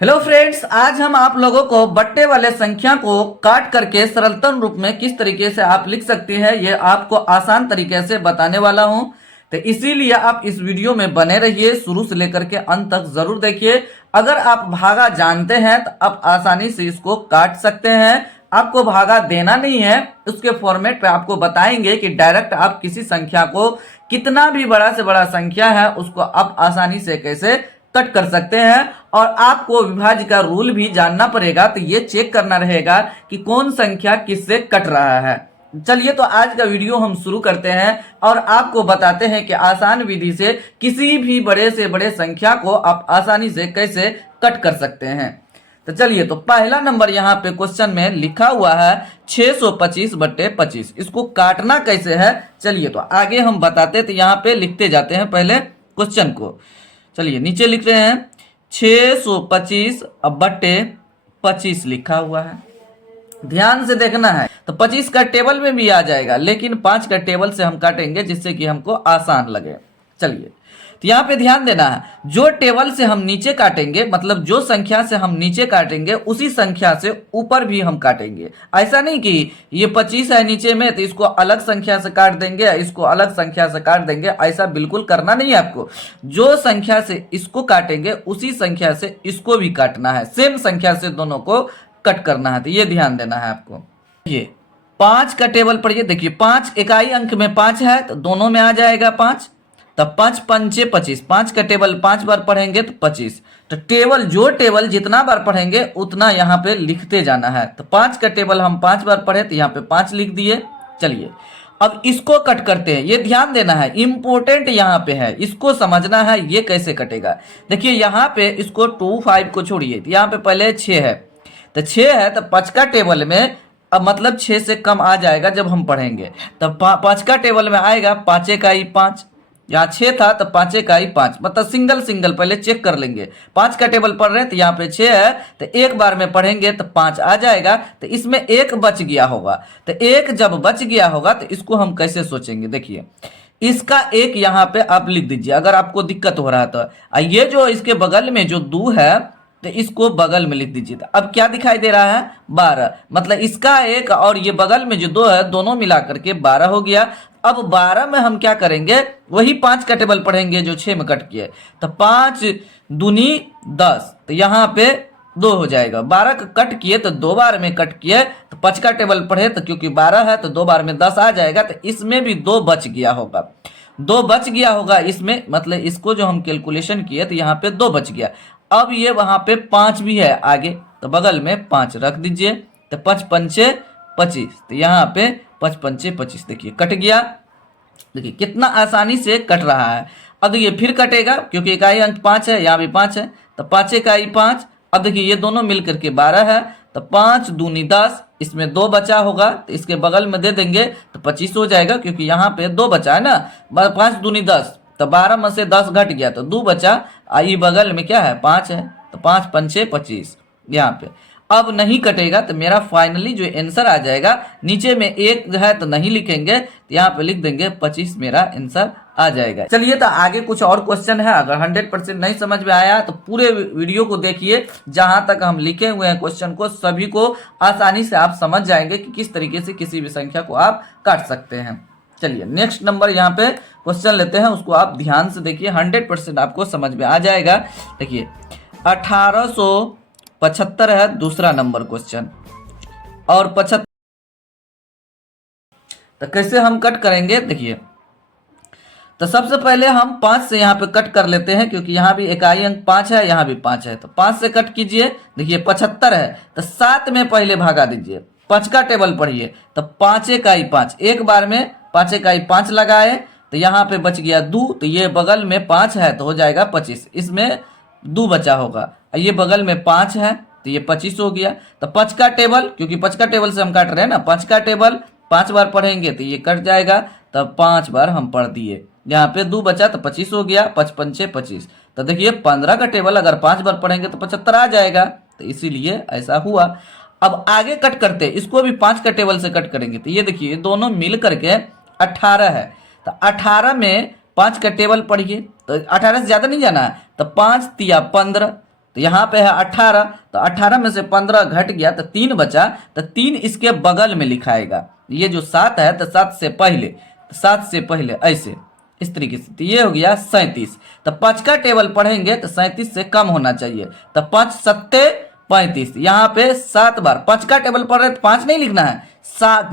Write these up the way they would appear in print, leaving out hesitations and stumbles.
Hello friends, आज हम आप लोगों को बट्टे वाले संख्या को काट करके सरलतम रूप में किस तरीके से आप लिख सकते हैं ये आपको आसान तरीके से बताने वाला हूं। तो इसीलिए आप इस वीडियो में बने रहिए, शुरू से लेकर के अंत तक जरूर देखिए। अगर आप भागा जानते हैं तो आप आसानी से इसको काट सकते हैं। आपको भागा देना नहीं है, उसके फॉर्मेट पे आपको बताएंगे कि डायरेक्ट आप किसी संख्या को, कितना भी बड़ा से बड़ा संख्या है, उसको आप आसानी से कैसे कट कर सकते हैं। और आपको विभाज्य का रूल भी जानना पड़ेगा, तो ये चेक करना रहेगा कि कौन संख्या किससे कट रहा है। चलिए तो आज का वीडियो हम शुरू करते हैं और आपको बताते हैं कि आसान विधि से किसी भी बड़े से बड़े संख्या को आप आसानी से कैसे कट कर सकते हैं। तो चलिए, तो पहला नंबर यहाँ पे क्वेश्चन में लिखा हुआ है 625/25। इसको काटना कैसे है, चलिए तो आगे हम बताते। तो यहाँ पे लिखते जाते हैं पहले क्वेश्चन को। चलिए नीचे लिख रहे हैं 625/25 लिखा हुआ है। ध्यान से देखना है, तो 25 का टेबल में भी आ जाएगा, लेकिन 5 का टेबल से हम काटेंगे जिससे कि हमको आसान लगे। चलिए, तो यहाँ पे ध्यान देना है, जो टेबल से हम नीचे काटेंगे, मतलब जो संख्या से हम नीचे काटेंगे उसी संख्या से ऊपर भी हम काटेंगे। ऐसा नहीं कि ये 25 है नीचे में तो इसको अलग संख्या से काट देंगे, इसको अलग संख्या से काट देंगे, ऐसा बिल्कुल करना नहीं है आपको। जो संख्या से इसको काटेंगे उसी संख्या से इसको भी काटना है, सेम संख्या से दोनों को कट करना है। तो ये ध्यान देना है आपको। ये 5 का टेबल पढ़िए, देखिए 5 इकाई अंक में 5 है तो दोनों में आ जाएगा 5। तब 5 पंचे 25, 5 का टेबल 5 बार पढ़ेंगे तो 25। तो टेबल, जो टेबल जितना बार पढ़ेंगे उतना यहाँ पे लिखते जाना है। तो 5 का टेबल हम 5 बार पढ़े तो यहाँ पे 5 लिख दिए। चलिए अब इसको कट करते हैं, ये ध्यान देना है, इंपॉर्टेंट यहाँ पे है, इसको समझना है ये कैसे कटेगा। देखिए यहाँ पे इसको 2 5 को छोड़िए, यहाँ पे पहले 6 है, तो 6 है तो 5 का टेबल में, अब मतलब 6 से कम आ जाएगा जब हम पढ़ेंगे। तब 5 का टेबल में आएगा 5 इकाई 5, यहाँ 6 था तो 5 इकाई 5, मतलब सिंगल सिंगल पहले चेक कर लेंगे। 5 का टेबल पढ़ रहे हैं तो यहाँ पे 6 है, तो एक बार में पढ़ेंगे तो 5 आ जाएगा। तो इसमें एक बच गया होगा, तो एक जब बच गया होगा तो इसको हम कैसे सोचेंगे। देखिए इसका एक यहाँ पे आप लिख दीजिए अगर आपको दिक्कत हो रहा है तो। ये जो इसके बगल में जो 2 है तो इसको बगल में लिख दीजिए। अब क्या दिखाई दे रहा है 12, मतलब इसका एक और ये बगल में जो 2 है दोनों मिला करके 12 हो गया। अब 12 में हम क्या करेंगे, वही 5 का टेबल पढ़ेंगे जो 6 में कट किए। तो 5 दूनी 10, तो यहाँ पे 2 हो जाएगा। 12 का कट किए तो 2 बार में कट किए, तो 5 का टेबल पढ़े तो क्योंकि 12 है तो 2 बार में 10 आ जाएगा। तो इसमें भी 2 बच गया होगा, 2 बच गया होगा इसमें, मतलब इसको जो हम कैलकुलेशन किए तो यहाँ पे 2 बच गया। अब ये वहां पे 5 भी है आगे, तो बगल में 5 रख दीजिए। तो 5 पंचे 25, तो यहाँ पे 5 पंचे 25, देखिए कट गया। देखिए कितना आसानी से कट रहा है। अब ये फिर कटेगा क्योंकि इकाई अंक 5 है, यहाँ भी 5 है, तो 5 इकाई 5। अब देखिए ये दोनों मिल करके 12 है, तो 5 दूनी 10, इसमें 2 बचा होगा तो इसके बगल में दे देंगे तो 25 हो जाएगा, क्योंकि यहाँ पे 2 बचा है ना। 5 दूनी 10, तो 12 में से 10 घट गया तो 2 बचा। आई बगल में क्या है 5 है, तो 5 पंचे 25 यहाँ पे। अब नहीं कटेगा तो मेरा फाइनली जो आंसर आ जाएगा, नीचे में 1 है तो नहीं लिखेंगे, तो यहाँ पे लिख देंगे 25, मेरा आंसर आ जाएगा। चलिए तो आगे कुछ और क्वेश्चन है। अगर 100% नहीं समझ में आया तो पूरे वीडियो को देखिए, जहां तक हम लिखे हुए हैं क्वेश्चन को सभी को आसानी से आप समझ जाएंगे कि किस तरीके से किसी भी संख्या को आप काट सकते हैं। चलिए नेक्स्ट नंबर यहाँ पे क्वेश्चन लेते हैं, उसको आप ध्यान से देखिए, 100% आपको समझ में आ जाएगा। देखिए 1875 है दूसरा नंबर क्वेश्चन, और 75 तो कैसे हम कट करेंगे। देखिए तो सबसे पहले हम 5 से यहाँ पे कट कर लेते हैं, क्योंकि यहाँ भी इकाई अंक 5 है, यहाँ भी 5 है, तो 5 से कट कीजिए। देखिए 75 है तो 7 में पहले भागा दीजिए। 5 का टेबल पढ़िए, तो 5 इकाई 5, एक बार में 5 इकाई 5 लगाए तो यहाँ पे बच गया 2, तो ये बगल में 5 है तो हो जाएगा 25, इसमें 2 बचा होगा। ये बगल में 5 है तो ये 25 हो गया। तो 5 का टेबल, क्योंकि 5 का टेबल से हम काट रहे हैं ना, 5 का टेबल 5 बार पढ़ेंगे तो ये कट जाएगा, तब 5 बार हम पढ़ दिए, यहाँ पे 2 बचा तो 25 हो गया। 5 पंचे 25, तो देखिए 15 का टेबल अगर 5 बार पढ़ेंगे तो 75 आ जाएगा, तो इसीलिए ऐसा हुआ। अब आगे कट करते, इसको भी 5 का टेबल से कट करेंगे, तो ये देखिए दोनों मिल करके 18 है, तो 18 में 5 का टेबल पढ़िए, तो 18 से ज्यादा नहीं जाना है, तो 5 तिया 15, तो यहाँ पे है 18, तो 18 में से 15 घट गया तो 3 बचा, तो 3 इसके बगल में लिखाएगा। ये जो 7 है तो 7 से पहले ऐसे इस तरीके से, तो ये हो गया 37। तो 5 का टेबल पढ़ेंगे तो 37 से कम होना चाहिए, तो 5 सत्ते 35। यहाँ पे 7 बार 5 का टेबल पढ़ रहे तो 5 नहीं लिखना है,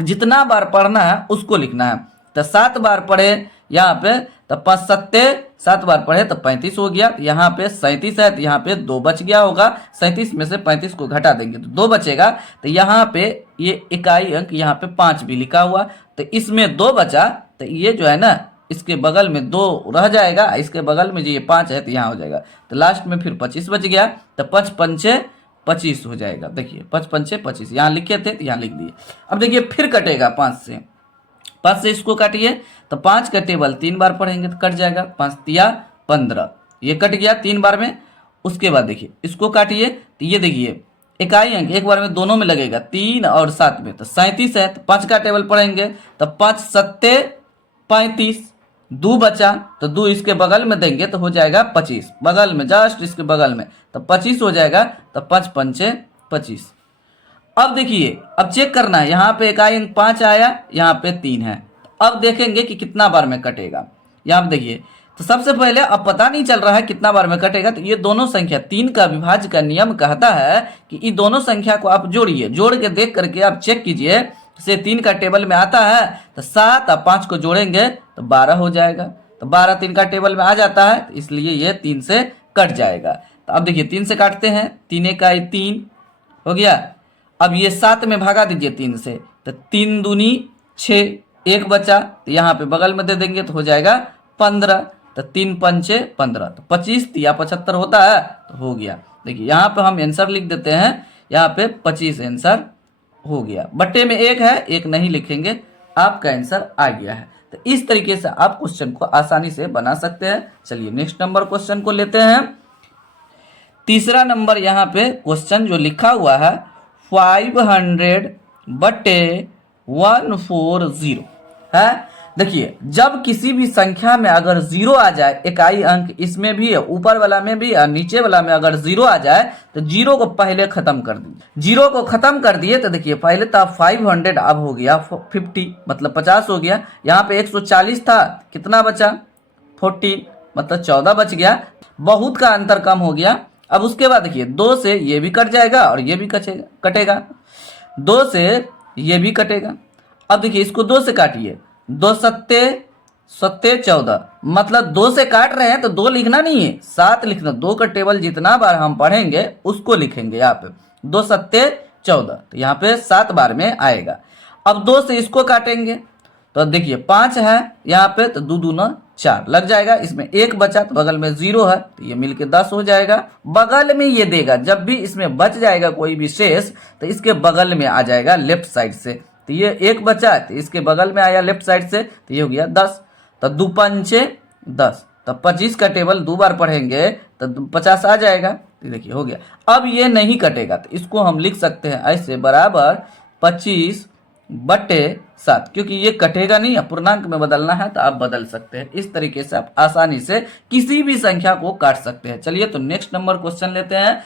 जितना बार पढ़ना है उसको लिखना है। तो 7 बार पढ़े यहाँ पे, तो 5 सत्ते 7 बार पढ़े तो 35 हो गया। यहाँ पे 37 है तो यहाँ पे 2 बच गया होगा, 37 में से 35 को घटा देंगे तो 2 बचेगा। तो यहाँ पे ये इकाई अंक यहाँ पे 5 भी लिखा हुआ, तो इसमें 2 बचा, तो ये जो है ना इसके बगल में 2 रह जाएगा, इसके बगल में जो ये 5 है तो यहाँ हो जाएगा। तो लास्ट में फिर 25 बच गया, तो 5 पंचे 25 हो जाएगा। देखिए 5 पंचे 25 यहाँ लिखे थे तो यहाँ लिख दिए। अब देखिए फिर कटेगा 5 से इसको काटिए, तो 5 का टेबल 3 बार पढ़ेंगे तो कट जाएगा, 5 तिया 15, ये कट गया 3 बार में। उसके बाद देखिए इसको काटिए, तो ये देखिए इकाई अंक एक बार में दोनों में लगेगा, 3 और 7 में, तो 37 है। तो 5 का टेबल पढ़ेंगे तो 5 सत्ते 35, 2 बचा, तो 2 इसके बगल में देंगे तो हो जाएगा 25, बगल में जस्ट इसके बगल में, तो 25 हो जाएगा। तो 5 पंचे 25। अब देखिए अब चेक करना है, यहाँ पे इकाई अंक 5 आया, यहाँ पे 3 है। अब देखेंगे कि कितना बार में कटेगा। यहाँ पे देखिए, तो सबसे पहले अब पता नहीं चल रहा है कितना बार में कटेगा, तो ये दोनों संख्या 3 का विभाज्य का नियम कहता है कि ये दोनों संख्या को आप जोड़िए, जोड़ के देख करके आप चेक कीजिए। से 3 का टेबल में आता है तो 7 और 5 को जोड़ेंगे तो 12 हो जाएगा, तो 12 3 का टेबल में आ जाता है, तो इसलिए ये 3 से कट जाएगा। तो अब देखिए 3 से काटते हैं, 3 इकाई 3 हो गया। अब ये 7 में भागा दीजिए 3 से, तो 3 दूनी 6, 1 बचा, तो यहाँ पे बगल में दे देंगे तो हो जाएगा 15, तो 3 पंचे 15, तो 25 या 75 होता है, तो हो गया। देखिए यहाँ पे हम आंसर लिख देते हैं, यहाँ पे 25 आंसर हो गया। बट्टे में 1 है, 1 नहीं लिखेंगे, आपका आंसर आ गया है। तो इस तरीके से आप क्वेश्चन को आसानी से बना सकते हैं। चलिए नेक्स्ट नंबर क्वेश्चन को लेते हैं। तीसरा नंबर यहाँ पे क्वेश्चन जो लिखा हुआ है 500/140 है। देखिए जब किसी भी संख्या में अगर 0 आ जाए, इकाई अंक इसमें भी है, ऊपर वाला में भी और नीचे वाला में अगर 0 आ जाए तो 0 को पहले खत्म कर दिए। 0 को खत्म कर दिए तो देखिए पहले तो 500 अब हो गया 50, मतलब 50 हो गया। यहाँ पे 140 था, कितना बचा 14, मतलब 14 बच गया, बहुत का अंतर कम हो गया। अब उसके बाद देखिए 2 से ये भी कट जाएगा और ये भी कटेगा, 2 से ये भी कटेगा। अब देखिए इसको 2 से काटिए, 2 सत्ते 14, मतलब 2 से काट रहे हैं तो 2 लिखना नहीं है, 7 लिखना। 2 का टेबल जितना बार हम पढ़ेंगे उसको लिखेंगे। यहाँ पे 2 सत्ते 14, तो यहाँ पे 7 बार में आएगा। अब 2 से इसको काटेंगे तो देखिए 5 है यहाँ पे, तो 2 दूना 4 लग जाएगा। इसमें 1 बचा तो बगल में 0 है, तो ये मिलके 10 हो जाएगा। बगल में ये देगा, जब भी इसमें बच जाएगा कोई भी शेष तो इसके बगल में आ जाएगा लेफ्ट साइड से। तो ये 1 बचा तो इसके बगल में आया लेफ्ट साइड से, तो ये हो गया 10। तो 2 पंचे 10, तो 25 का टेबल 2 बार पढ़ेंगे तो 50 आ जाएगा। तो देखिए हो गया। अब ये नहीं कटेगा तो इसको हम लिख सकते हैं ऐसे, बराबर 25/7, क्योंकि ये कटेगा नहीं, पूर्णांक में बदलना है तो आप बदल सकते हैं। इस तरीके से आप आसानी से किसी भी संख्या को काट सकते हैं। चलिए तो नेक्स्ट नंबर क्वेश्चन लेते हैं।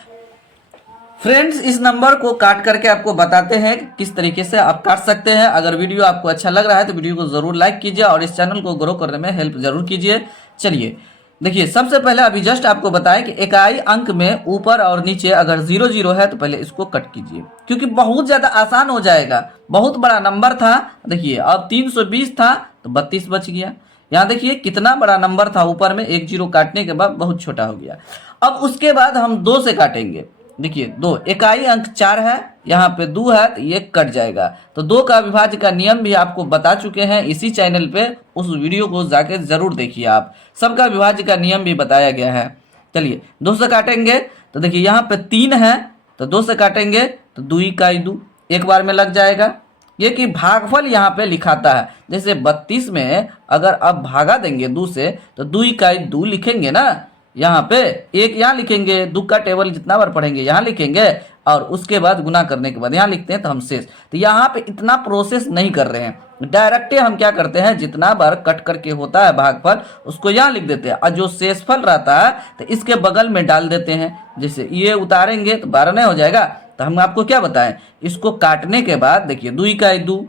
फ्रेंड्स इस नंबर को काट करके आपको बताते हैं कि किस तरीके से आप काट सकते हैं। अगर वीडियो आपको अच्छा लग रहा है तो वीडियो को जरूर लाइक कीजिए और इस चैनल को ग्रो करने में हेल्प जरूर कीजिए। चलिए देखिए सबसे पहले अभी जस्ट आपको बताएं कि इकाई अंक में ऊपर और नीचे अगर 0 0 है तो पहले इसको कट कीजिए, क्योंकि बहुत ज्यादा आसान हो जाएगा। बहुत बड़ा नंबर था, देखिए अब 320 था तो 32 बच गया। यहाँ देखिए कितना बड़ा नंबर था, ऊपर में 1 0 काटने के बाद बहुत छोटा हो गया। अब उसके बाद हम 2 से काटेंगे। देखिए 2, इकाई अंक 4 है, यहाँ पे 2 है तो ये कट जाएगा। तो 2 का विभाज्य का नियम भी आपको बता चुके हैं इसी चैनल पे, उस वीडियो को जाके जरूर देखिए आप, सबका विभाज्य का नियम भी बताया गया है। चलिए 2 से काटेंगे तो देखिए यहाँ पे 3 है, तो 2 से काटेंगे तो 2 इकाई 2 एक बार में लग जाएगा। ये कि भागफल यहाँ पे लिखाता है, जैसे 32 में अगर आप भागा देंगे 2 से तो 2 इकाई 2 लिखेंगे ना, यहाँ पे 1 यहाँ लिखेंगे, 2 का टेबल जितना बार पढ़ेंगे यहाँ लिखेंगे और उसके बाद गुना करने के बाद यहाँ लिखते हैं तो हम शेष। तो यहाँ पे इतना प्रोसेस नहीं कर रहे हैं, डायरेक्ट हम क्या करते हैं, जितना बार कट करके होता है भागफल उसको यहाँ लिख देते हैं, और जो शेषफल रहता है तो इसके बगल में डाल देते हैं। जैसे ये उतारेंगे तो 12 नहीं हो जाएगा, तो हम आपको क्या बताएं, इसको काटने के बाद देखिए 2 का 2,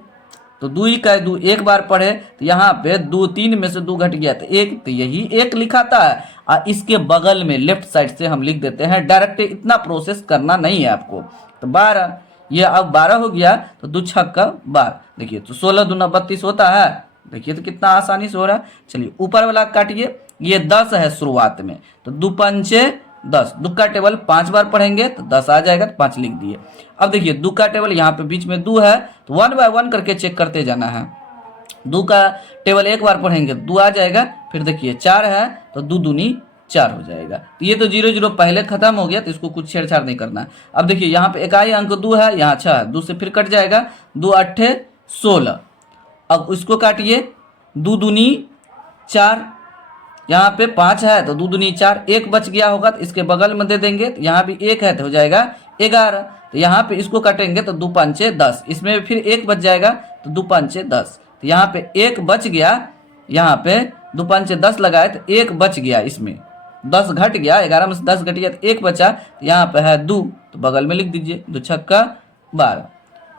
तो 2 का 2 एक बार पढ़े तो यहाँ पे 2 3 में से 2 घट गया तो 1, तो यही 1 लिखाता है, और इसके बगल में लेफ्ट साइड से हम लिख देते हैं डायरेक्ट, इतना प्रोसेस करना नहीं है आपको। तो 12, ये अब 12 हो गया, तो 2 छक्का 12, देखिए तो 16 दूना 32 होता है। देखिए तो कितना आसानी से हो रहा है। चलिए ऊपर वाला काटिए, ये 10 है शुरुआत में, तो 2 पंचे 10, 2 का टेबल 5 बार पढ़ेंगे तो 10 आ जाएगा, तो 5 लिख दिए। अब देखिए 2 का टेबल यहाँ पे बीच में 2 है, तो 1 बाय 1 करके चेक करते जाना है। 2 का टेबल एक बार पढ़ेंगे 2 आ जाएगा, फिर देखिए 4 है तो 2 दूनी 4 हो जाएगा। तो ये तो 0 0 पहले खत्म हो गया, तो इसको कुछ छेड़छाड़ नहीं करना। अब देखिए यहाँ पे इकाई अंक 2 है, यहाँ 6 है, 2 से फिर कट जाएगा, 2 8 16। अब इसको काटिए, 2 दूनी 4, यहाँ पे 5 है तो 2 दूनी 4, 1 बच गया होगा तो इसके बगल में दे देंगे, तो यहाँ भी 1 है तो हो जाएगा 11। तो यहाँ पे इसको काटेंगे तो 2 पंचे 10, इसमें फिर 1 बच जाएगा तो 2 पंचे 10, तो यहाँ पे 1 बच गया, यहाँ पे 2 पंचे 10 लगाए तो 1 बच गया, इसमें 10 घट गया, 11 में से 10 घट गया तो 1 बचा, तो यहाँ पे है 2, तो बगल में लिख दीजिए 2 छक्का 12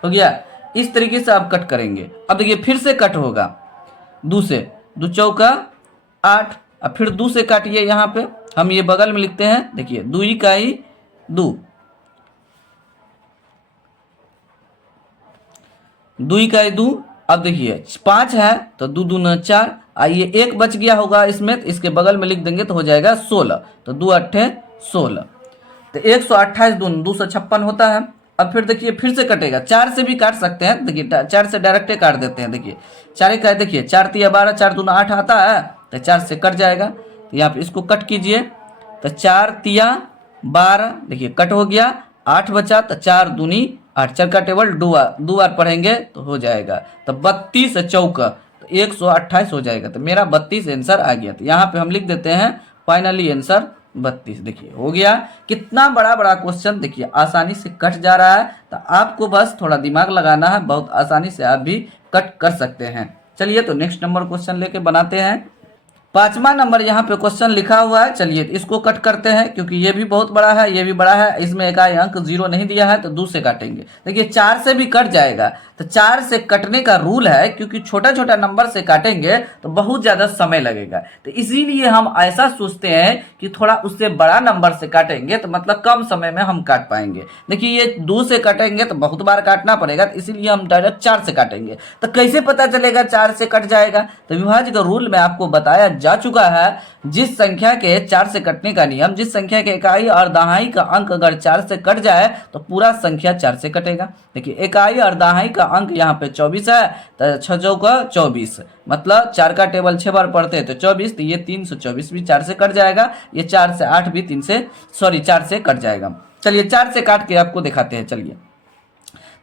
हो गया। इस तरीके से आप कट करेंगे। अब देखिए फिर से कट होगा 2 से, 2 चौका 8, अब फिर 2 से काटिए, यहाँ पे हम ये बगल में लिखते हैं, देखिए 2 इकाई 2, 2 इकाई 2। अब देखिए 5 है तो 2 दूना 4, आइए 1 बच गया होगा इसमें, तो इसके बगल में लिख देंगे तो हो जाएगा 16, तो 2 8 16, तो 128 दून 256 होता है। अब फिर देखिए फिर से कटेगा, 4 से भी काट सकते हैं, देखिए 4 से डायरेक्ट काट देते हैं। देखिए 4 का देखिए 4 तिया 12, 4 दूना 8 आता है, तो 4 से कट जाएगा, तो यहाँ पे इसको कट कीजिए, तो 4 तिया 12, देखिए कट हो गया, 8 बचा, तो 4 दूनी 8, 4 का टेबल 2 बार पढ़ेंगे तो हो जाएगा, तो 32 चौका तो 128 हो जाएगा, तो मेरा 32 आंसर आ गया। तो यहाँ पे हम लिख देते हैं फाइनली आंसर 32। देखिए हो गया, कितना बड़ा बड़ा क्वेश्चन देखिए आसानी से कट जा रहा है, तो आपको बस थोड़ा दिमाग लगाना है, बहुत आसानी से आप भी कट कर सकते हैं। चलिए तो नेक्स्ट नंबर क्वेश्चन लेके बनाते हैं। 5वां नंबर यहाँ पे क्वेश्चन लिखा हुआ है, चलिए इसको कट करते हैं, क्योंकि ये भी बहुत बड़ा है, ये भी बड़ा है, इसमें इकाई अंक 0 नहीं दिया है, तो 2 से काटेंगे। देखिए 4 से भी कट जाएगा, तो 4 से कटने का रूल है, क्योंकि छोटा छोटा नंबर से काटेंगे तो बहुत ज़्यादा समय लगेगा, तो इसीलिए हम ऐसा सोचते हैं कि थोड़ा उससे बड़ा नंबर से काटेंगे तो मतलब कम समय में हम काट पाएंगे। देखिए ये 2 से काटेंगे तो बहुत बार काटना पड़ेगा, तो इसीलिए हम डायरेक्ट 4 से काटेंगे। तो कैसे पता चलेगा 4 से कट जाएगा, तो विभाज्य का रूल में आपको बताया जा चुका है। जिस संख्या के 4 से कटने का नियम, जिस संख्या के इकाई और दहाई का अंक अगर 4 से कट जाए तो पूरा संख्या 4 से कटेगा। देखिए इकाई और दहाई का अंक यहाँ पे 24 है, तो 6 चौका 24, मतलब 4 का टेबल 6 बार पढ़ते हैं तो 24, तो ये 324 भी 4 से कट जाएगा, ये 4 से 8 भी 4 से कट जाएगा। चलिए 4 से काट के आपको दिखाते हैं। चलिए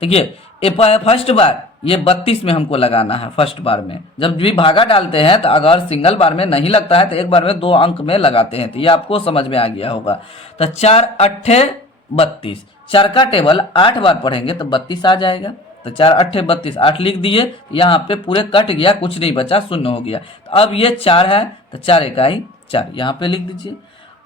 देखिए फर्स्ट बार ये 32 में हमको लगाना है। फर्स्ट बार में जब भी भागा डालते हैं तो अगर सिंगल बार में नहीं लगता है तो एक बार में 2 अंक में लगाते हैं, तो ये आपको समझ में आ गया होगा। तो 4 8 32, 4 का टेबल 8 बार पढ़ेंगे तो 32 आ जाएगा, तो 4 8 32, 8 लिख दिए, यहाँ पे पूरे कट गया, कुछ नहीं बचा, 0 हो गया। तो अब ये 4 है तो 4 इकाई 4 यहाँ पे लिख दीजिए।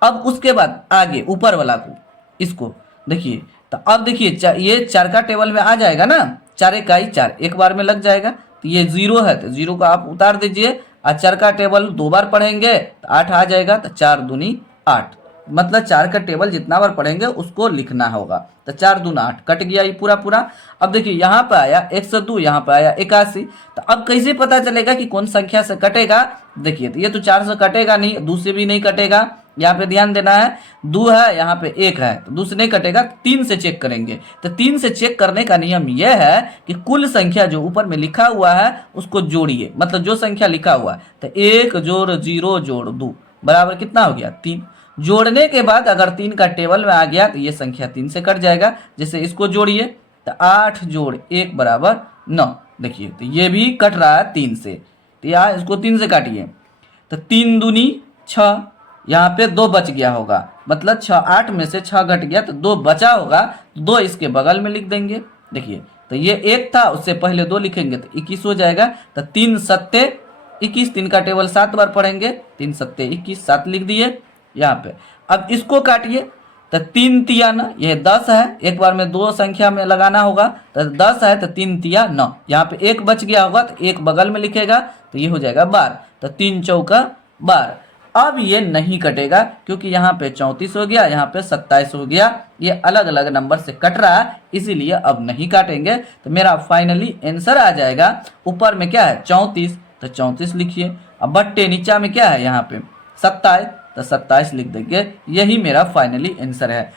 अब उसके बाद आगे ऊपर वाला को इसको देखिए, तो अब देखिए ये 4 का टेबल में आ जाएगा ना, 4 इकाई 4 एक बार में लग जाएगा, तो ये 0 है तो 0 को आप उतार दीजिए, और 4 का टेबल 2 बार पढ़ेंगे तो 8 आ जाएगा, तो 4 दूनी 8, मतलब 4 का टेबल जितना बार पढ़ेंगे उसको लिखना होगा, तो 4 दूना 8 कट गया ये पूरा। अब देखिए यहाँ पे आया 102, यहाँ पे आया 81, तो अब कैसे पता चलेगा कि कौन संख्या से कटेगा। देखिए तो ये तो 4 से कटेगा नहीं, 2 से भी नहीं कटेगा, यहाँ पे ध्यान देना है, 2 है यहाँ पे 1 है, तो 2 से नहीं कटेगा, 3 से चेक करेंगे। तो 3 से चेक करने का नियम यह है कि कुल संख्या जो ऊपर में लिखा हुआ है उसको जोड़िए, मतलब जो संख्या लिखा हुआ है, तो 1 जोड़ 0 जोड़ 2 बराबर कितना हो गया 3। जोड़ने के बाद अगर 3 का टेबल में आ गया तो ये संख्या 3 से कट जाएगा। जैसे इसको जोड़िए तो 8 जोड़ 1 बराबर 9, देखिए तो ये भी कट रहा है 3 से, तो यहाँ इसको 3 से काटिए, तो 3 दूनी 6, यहाँ पे 2 बच गया होगा, मतलब 6 8 में से 6 घट गया तो 2 बचा होगा, 2 इसके बगल में लिख देंगे। देखिए तो तो ये 1 था, उससे पहले 2 लिखेंगे तो 21 हो जाएगा। तो 3 सत्ते 21, 3 का टेबल 7 बार पढ़ेंगे, 3 सत्ते 21, 7 लिख दिए यहाँ पे। अब इसको काटिए तो 3 तिया 9, यह 10 है, एक बार में 2 संख्या में लगाना होगा, तो 10 है तो 3 तिया 9, यहाँ पे 1 बच गया होगा तो 1 बगल में लिखेगा तो ये हो जाएगा 12, तो 3 चौका 12। अब ये नहीं कटेगा क्योंकि यहाँ पे 34 हो गया, यहाँ पे 27 हो गया, ये अलग अलग नंबर से कट रहा है, इसीलिए अब नहीं काटेंगे। तो मेरा फाइनली आंसर आ जाएगा, ऊपर में क्या है 34, तो 34 लिखिए। अब बट्टे नीचा में क्या है यहाँ पे 27, तो 27 लिख देंगे, यही मेरा फाइनली आंसर है।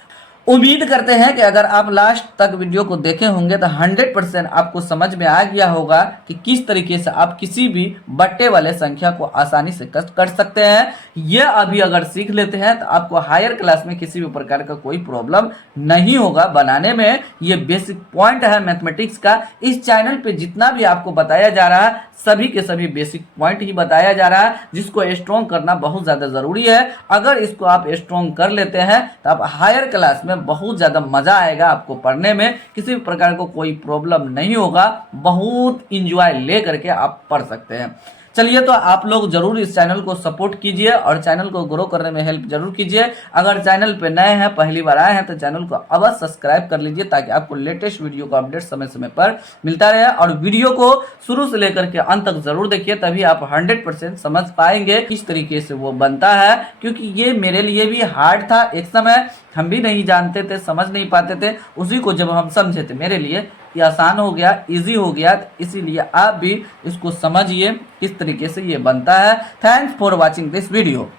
उम्मीद करते हैं कि अगर आप लास्ट तक वीडियो को देखे होंगे तो 100% आपको समझ में आ गया होगा कि किस तरीके से आप किसी भी बट्टे वाले संख्या को आसानी से कर सकते हैं। यह अभी अगर सीख लेते हैं तो आपको हायर क्लास में किसी भी प्रकार का कोई प्रॉब्लम नहीं होगा बनाने में। ये बेसिक पॉइंट है मैथमेटिक्स का। इस चैनल पे जितना भी आपको बताया जा रहा है सभी के सभी बेसिक पॉइंट ही बताया जा रहा है, जिसको स्ट्रॉन्ग करना बहुत ज़्यादा ज़रूरी है। अगर इसको आप स्ट्रॉन्ग कर लेते हैं तो आप हायर क्लास में बहुत ज़्यादा मज़ा आएगा आपको पढ़ने में, किसी भी प्रकार को कोई प्रॉब्लम नहीं होगा, बहुत इंजॉय ले करके आप पढ़ सकते हैं। चलिए, तो आप लोग जरूर इस चैनल को सपोर्ट कीजिए और चैनल को ग्रो करने में हेल्प जरूर कीजिए। अगर चैनल पे नए हैं, पहली बार आए हैं, तो चैनल को अवश्य सब्सक्राइब कर लीजिए ताकि आपको लेटेस्ट वीडियो का अपडेट समय समय पर मिलता रहे। और वीडियो को शुरू से लेकर के अंत तक जरूर देखिए, तभी आप 100% समझ पाएंगे किस तरीके से वो बनता है, क्योंकि ये मेरे लिए भी हार्ड था एक समय, हम भी नहीं जानते थे, समझ नहीं पाते थे। उसी को जब हम समझे थे मेरे लिए ये आसान हो गया, इजी हो गया। इसीलिए आप भी इसको समझिए किस तरीके से ये बनता है। Thanks for watching this video.